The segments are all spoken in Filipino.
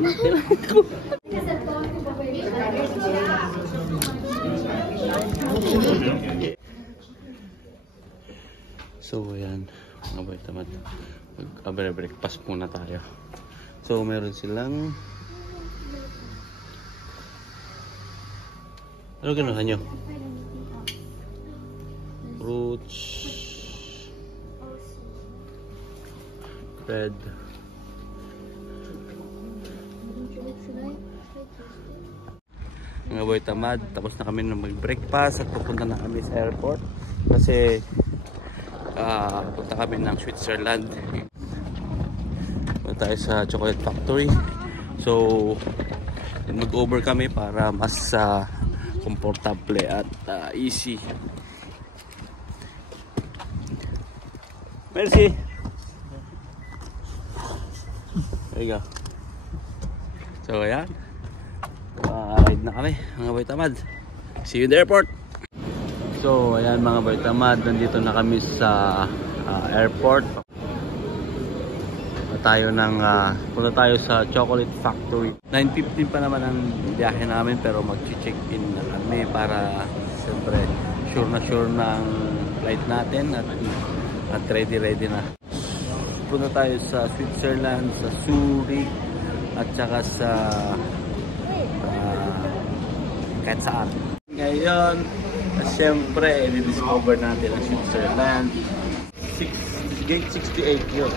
So ayan, mga boy tamad, mag-breakfast muna tayo. So meron silang, ano gano'n nyo? Fruits, bread. Mga boy tamad, tapos na kami na mag-breakfast at pupunta na kami sa airport kasi punta kami ng Switzerland. Punta tayo sa chocolate factory. So mag-over kami para mas komportable at easy. Merci. There you go. So ayan, ride na kami mga boy tamad. See you in the airport. So ayan mga boy tamad, nandito na kami sa airport. Punta tayo sa chocolate factory. 9:15 pa naman ang biyahe namin, pero mag-check-in na kami para siyempre sure na ang flight natin at ready na. Punta tayo sa Switzerland, sa Zurich at saka sa kahit saan. Ngayon siyempre i-discover natin ang Switzerland. Gate 68 yun.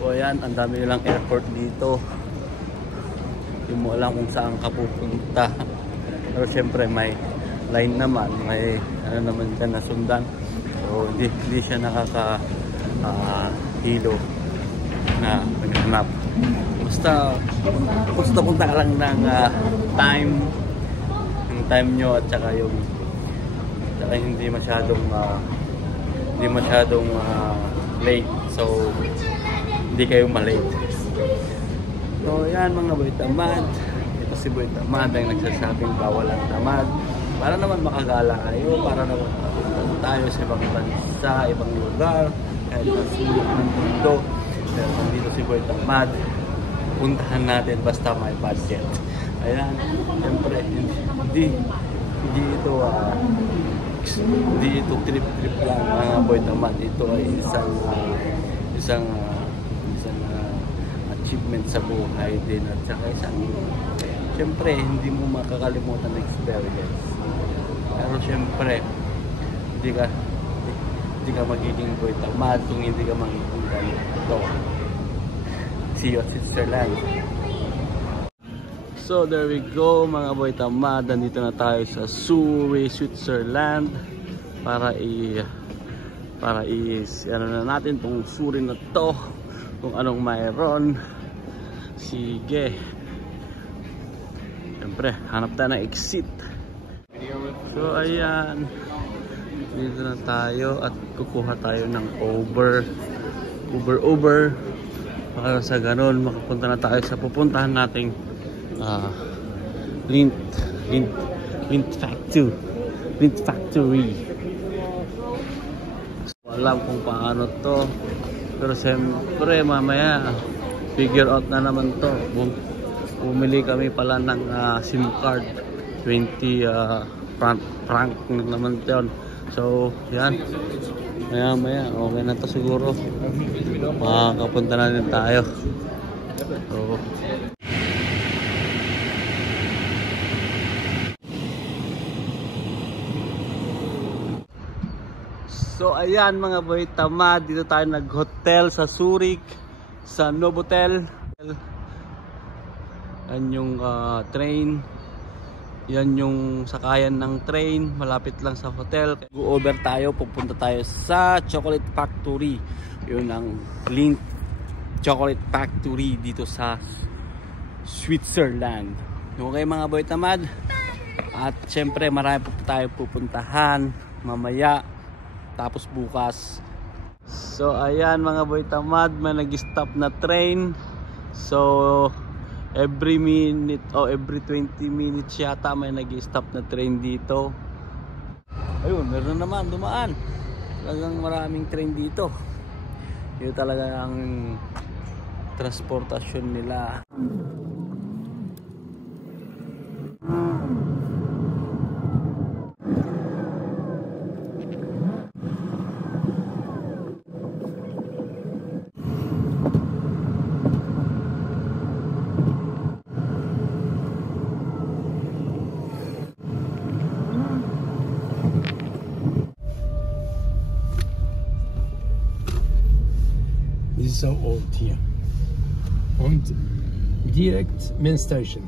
So ayan, ang dami nilang airport dito. Hindi mo alam kung saan ka pupunta. Pero siyempre may line naman, may ano naman dyan na sundan. So hindi siya hilo na naghanap. Basta punta ka lang ng time nyo at saka yung hindi masyadong late, so hindi kayo malate. So yan mga boy tamad, ito si boy tamad ang nagsasabing bawal ang tamad, para naman makagala kayo, para naman makapunta tayo sa ibang bansa, ibang lugar, kahit sa sulok ng mundo. Pero nandito si boy tamad, puntahan natin basta may budget. Ayan, siyempre hindi ito trip lang mga boy tamad. Ito ay isang achievement sa buhay din, at saka siyempre hindi mo makakalimutan na experience. Pero siyempre hindi ka magiging boy tamad kung hindi ka magiging ganito. See you at Switzerland. So there we go mga boy tamad, nandito na tayo sa Zurich, Switzerland para ano na natin tong Zurich na to, kung anong mayroon. Sige, siyempre hanap tayo ng exit. So ayan, dito na tayo at kukuha tayo ng Uber para sa ganun makapunta na tayo sa pupuntahan nating Lindt Factory. So, alam kung paano to, pero siyempre mamaya figure out na naman to. Bumili kami pala ng SIM card, 20 franc naman yun. So yan, maya okay na to siguro, makakapunta na rin tayo. So ayan mga boy tamad, dito tayo nag-hotel sa Zurich, sa Novotel. Yan yung train, yan yung sakayan ng train, malapit lang sa hotel. Go over tayo, pupunta tayo sa Chocolate Factory. Yun ang Lindt Chocolate Factory dito sa Switzerland. Okay mga boy tamad, at syempre marami po tayo pupuntahan mamaya, tapos bukas. So ayan mga boy tamad, may nag-stop na train. So every minute o every 20 minutes yata may nag-stop na train dito. Ayun, meron naman dumaan. Talagang maraming train dito. Yun talaga ang transportasyon nila. This is so old here. Und direkt main station.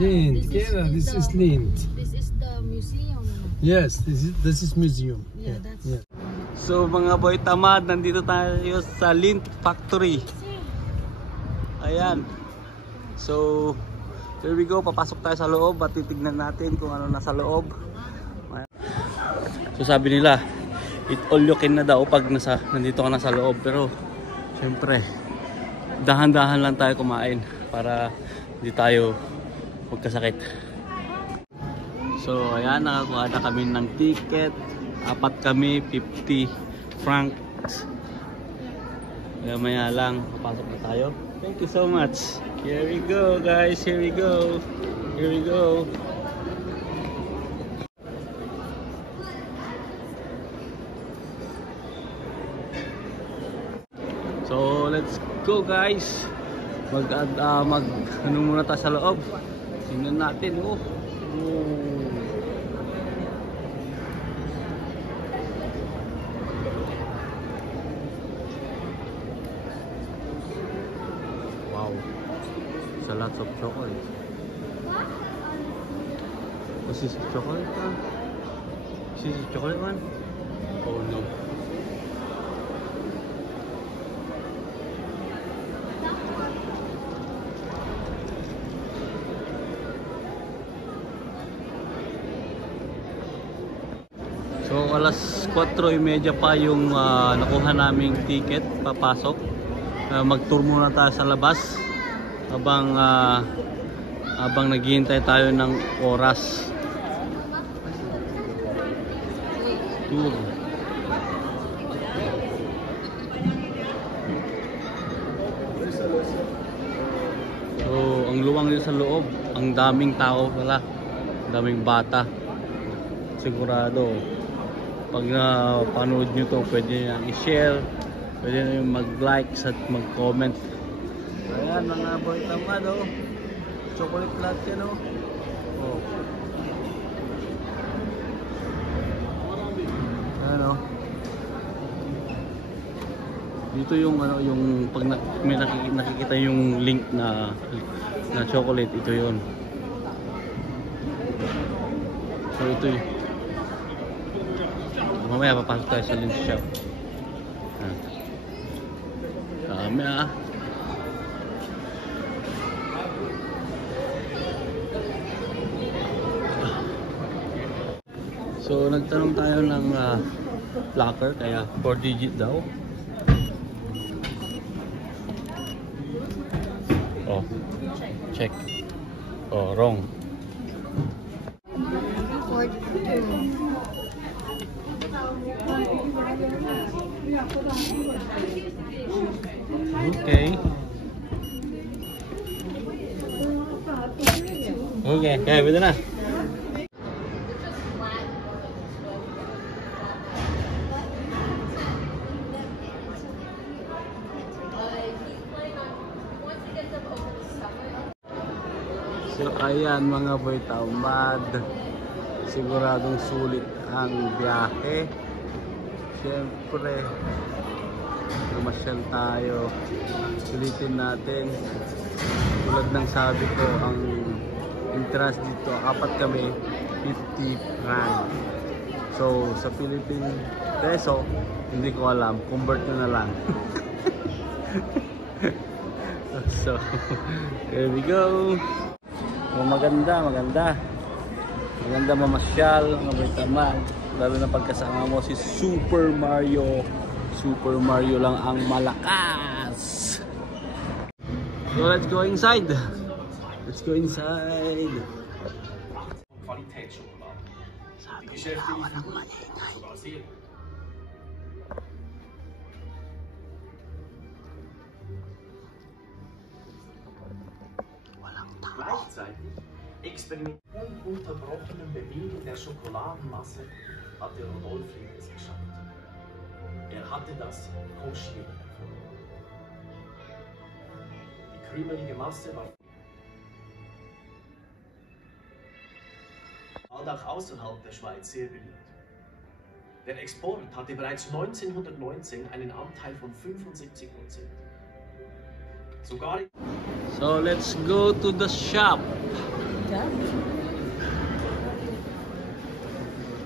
Lind, Kera, this is Lind. This is the museum. Yes, this is museum. Yeah, that's. Yeah. So mga boy tamad, nandito tayo sa Lindt Factory. Ayan. So here we go, papasok tayo sa loob at titignan natin kung ano nasa loob. So sabi nila, it all you can na daw pag nandito ka na sa loob. Pero syempre, dahan-dahan lang tayo kumain para hindi tayo magkasakit. So ayan, nakakuha na kami ng ticket. Apat kami, 50 francs. Kaya maya lang, papasok na tayo. Thank you so much. Here we go guys, here we go. Here we go. So let's go guys. Ano muna tayo sa loob. Tingnan natin, oh. Wow. It's a lot of chocolate. This is chocolate one? This is chocolate one? Oh no. So alas 4:30 pa yung nakuha naming ticket papasok. Mag-tour muna tayo sa labas habang naghihintay tayo ng oras. Tour. So ang luwang yun sa loob, ang daming tao pala, ang daming bata. Sigurado pag napanood nyo to, pwede nyo i-share, pwede nyo mag-likes at mag-comment. Ayan mga boy tamad, oh. Chocolate latte yan, oh. Oh. Ayan, oh. Dito yung yung pag may nakikita yung link na chocolate, ito yun. So ito yun. Mamaya papasok tayo sa Lindt shop. Dami ah. So nagtanong tayo ng locker, kaya 4 digit daw. Oh, check. Oh, wrong. 42. Okay. Okay, kaya pwede na. So ayan mga boy tamad, siguradong sulit ang biyahe. Siyempre lumasyal tayo, sulitin natin. Tulad ng sabi ko, ang entrance dito, apat kami, 50 franc. So sa Philippine peso, hindi ko alam, convert nyo na lang. So here we go. Oh, maganda, maganda. Maganda mamasyal, mga boy tamad. Lalo na pagkasama mo si Super Mario. Super Mario lang ang malakas. So let's go inside. Let's go inside. Qualitätsschokolade. Sabi ko na, walang maingay. Gleichzeitig experimentiert ununterbrochenen Bewegen der Schokoladenmasse hatte Rodolphe es geschafft. Er hatte das Krochieren erfunden. Die krümelige Masse war auch außerhalb der Schweiz sehr beliebt. Der Export hatte bereits 1919 einen Anteil von 75%. Sogar So let's go to the shop.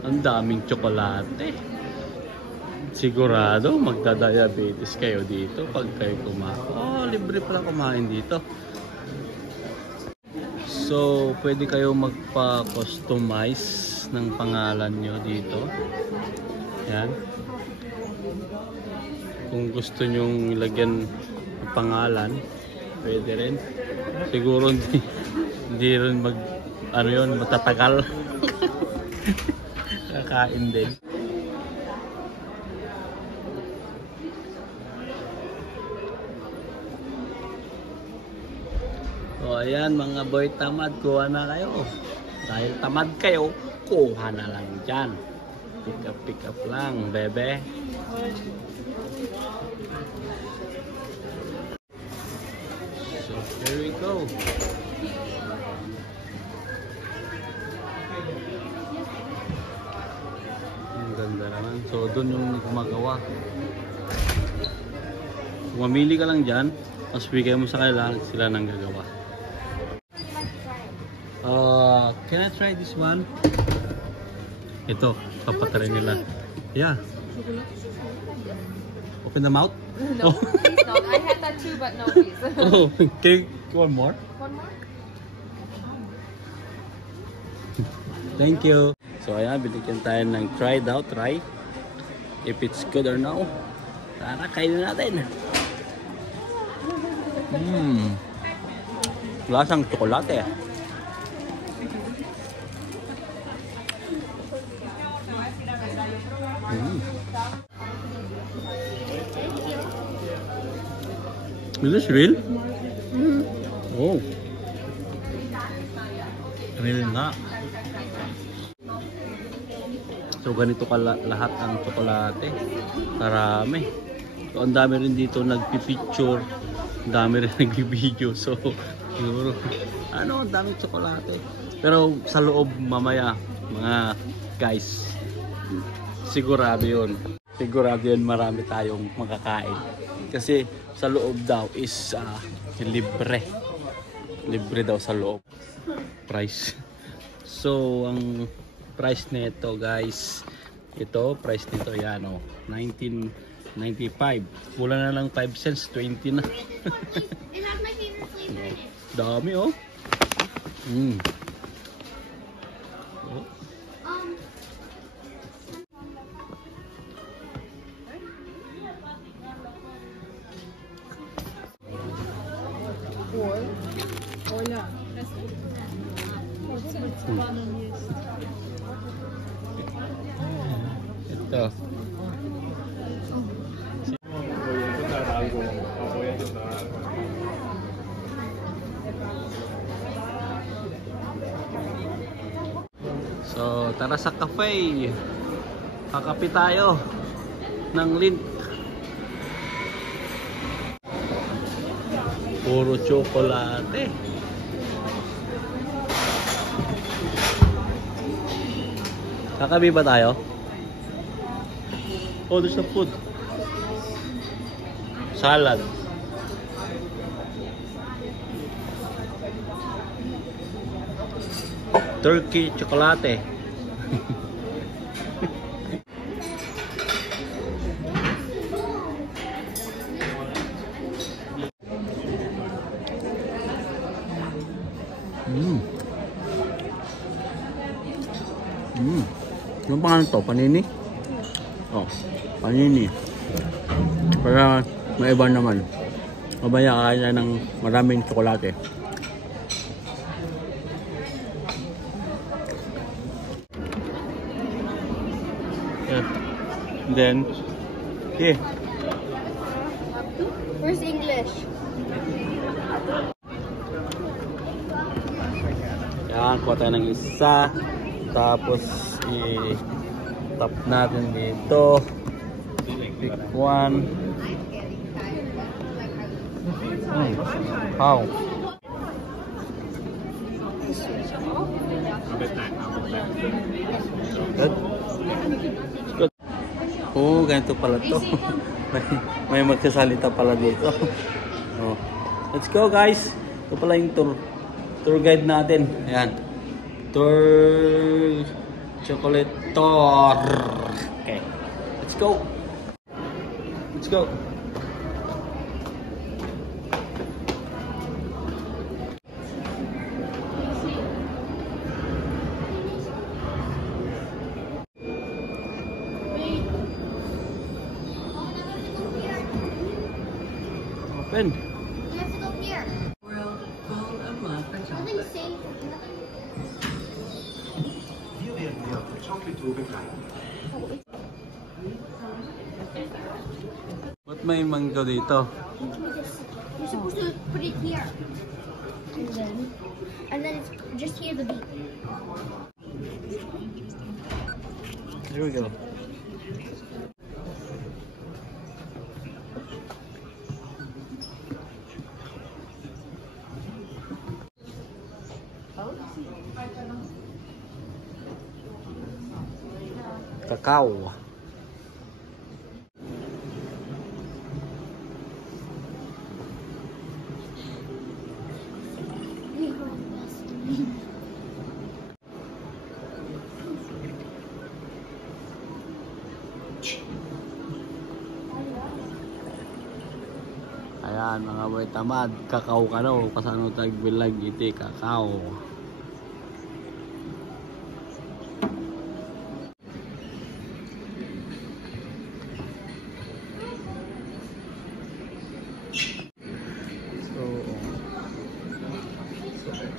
Ang daming tsokolate. Sigurado magda-diabetes kayo dito pag kayo kumain. Oh, libre pala kumain dito. So, pwede kayo magpa-customize ng pangalan nyo dito. Yan. Kung gusto nyong ilagyan ng pangalan, pwede rin. Siguro hindi rin matatagal. Kakain din. So ayan mga boy tamad, kuha na kayo. Dahil tamad kayo, kuha na lang dyan. Pick up lang, bebe. So here we go. Ang ganda naman. So doon yung gumagawa. Kung mamili ka lang dyan, mas bigay mo sa kanila, sila nang gagawa. Can I try this one? Ito, papatry nila. Yeah. Open the mouth? No, please not. I had that too, but no, please. Oh, okay. One more? One more? Thank you. So ayan, binigyan tayo ng try. If it's good or no. Tara, kainin natin. Lasang tsokolate. Is this real? Oh. Real nga. So ganito lahat ang tsokolate. Karami. So ang dami rin dito nagpipicture. Ang dami rin nagbibideo. So siguro ang daming tsokolate. Pero sa loob mamaya mga guys, sigurado yun. Sigurado yun marami tayong makakain. Kasi sa loob daw is libre. Libre daw sa loob. Price. So ang price nito guys, ito price nito yan o, 19.95. Wala na lang 5 cents, 20 na. Dami oh. Ito. So, tara sa cafe. Kakape tayo ng Lindt. Puro tsokolate. Kakape ba tayo? Oh, there's a food. Salad. Turkey chocolate. Ano pangalan to? Panini? Oh, panini. Para may iba naman. Mamaya kaya ng maraming tsokolate. Yeah. And then, yeah. Where's English? Yan, kuha tayo ng isa. Tapos, i-tap natin dito. Pick one. How? Good? Good. Oh, ganito pala to. may magsasalita pala dito. Oh. Let's go guys. Ito pala yung tour guide natin. Ayan. Tour chocolate tour. Okay. Let's go. Let's go. Open. We have to go here. Nothing safe. Wir werden Sie auf der Chocolate Tour begleiten. Ba't may mangga dito? You're supposed to put it here. And then it's just here the beat. Here we go. Cacao. Ayan mga boy tamad, kakao ka daw, kasano tagbilag iti kakao.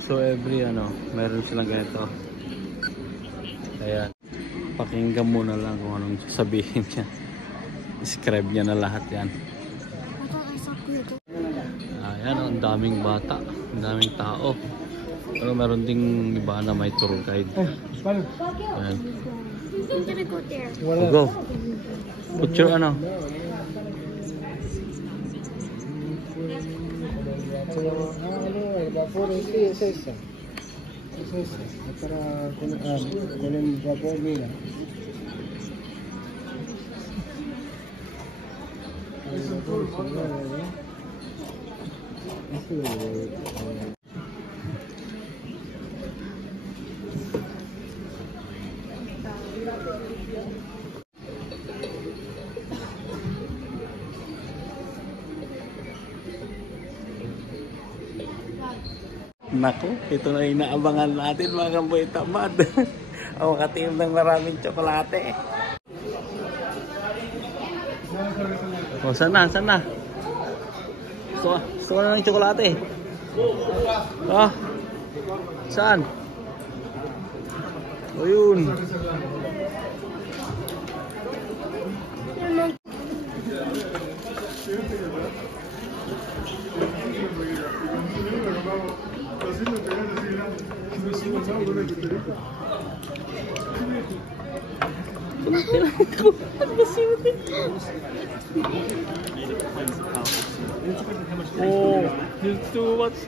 So every meron silang ganito. Ayan. Pakinggan mo na lang kung anong sasabihin niya. Describe niya na lahat yan. Ayan, ang daming bata, ang daming tao. Pero meron ding iba na may tour guide. Ayan. I'm gonna go there. Go. Put your El vapor sí es esa. Es esa. Es para con el vapor, mira. El vapor se mueve, ¿no? Naku, ito na inaabangan natin mga boy tamad. Ang makatiim ng maraming tsokolate. O, sana? Gusto ko na ng tsokolate. Ah, saan? O yun. Oh, there's too much.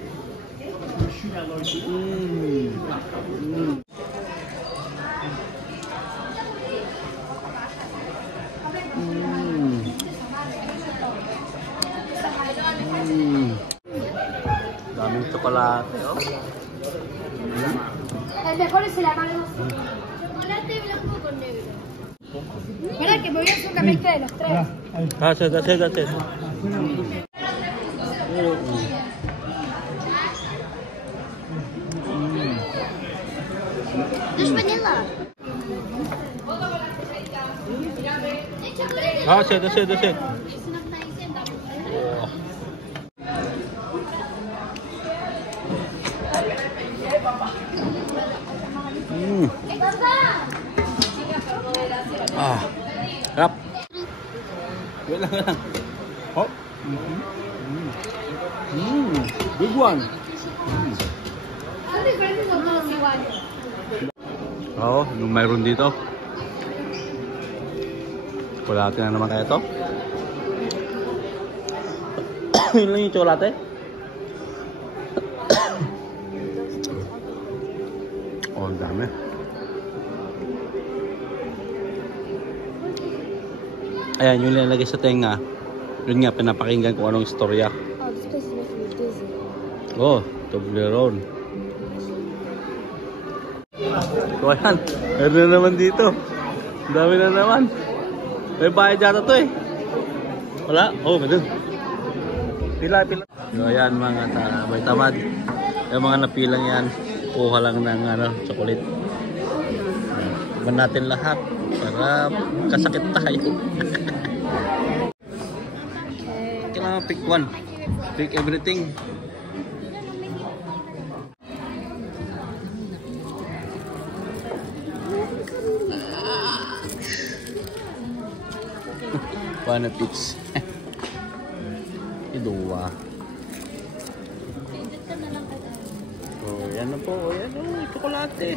Daming tsokolate, oh. El mejor es el amarillo. Chocolate blanco con negro. Espera que me voy a hacer una mezcla de los tres. That's it. There's vanilla. That's it. Oh. Sarap. Wait lang. Hop. Big one. Oo, yung mayroon dito. Tsokolate na naman kaya ito. Yun lang yung tsokolate. Oh, ang dami. Ayan, yung nilalagay sa tenga. Yun nga, pinapakinggan kung anong istorya. Oh, this place is making me dizzy. Oh, Toblerone. So ayan, meron na naman dito. Ang dami na naman. May bayad yata to eh. Wala? Oh, meron. Pila. So ayan mga may tamad. Yung mga napilang yan, kuha lang ng chocolate. Iban natin lahat para kasakit tayo. Kailangan pick one. Pick everything. Paano picks? Idua. Oh, yan na po. Yan o, tsokolate.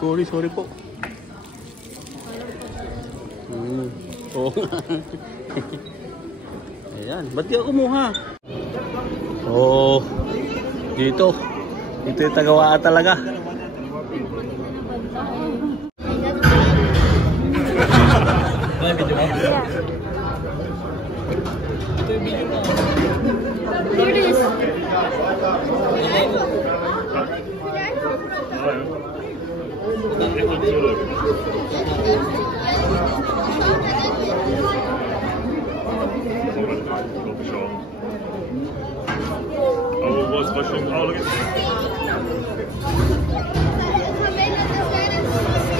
Sorry po. Oh. Ayan, ba't di ako kumuha? Oh, dito yung tagawaan talaga. Here it is.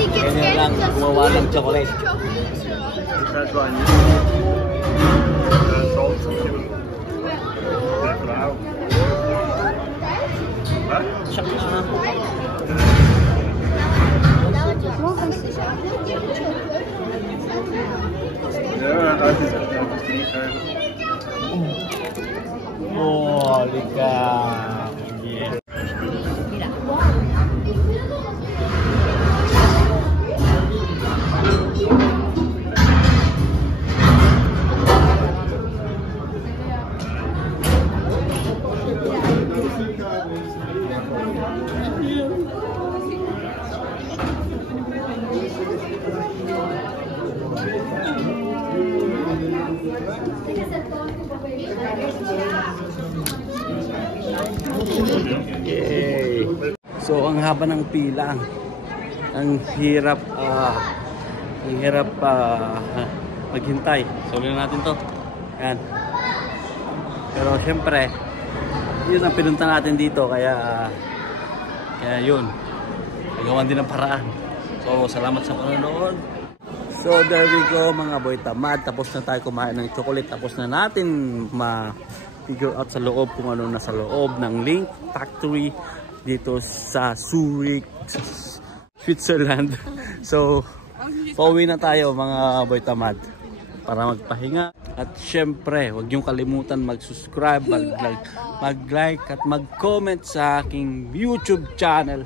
Ganyan lang, gumawa ng chocolate. Oh, lika. Yeah. Yay! So ang haba ng pila, ang hirap maghintay. So ulit natin to. Yan. Pero syempre, yun ang pinunta natin dito kaya yun. Nagawan din ng paraan. So salamat sa panonood. So there we go mga boy tamad. Tapos na tayo kumain ng chocolate. Tapos na natin figure out sa loob kung ano nasa loob ng Lindt Factory dito sa Zurich, Switzerland. So, pauwi na tayo mga boy tamad para magpahinga. At syempre, huwag niyong kalimutan mag-subscribe, mag-like at mag-comment sa aking YouTube channel.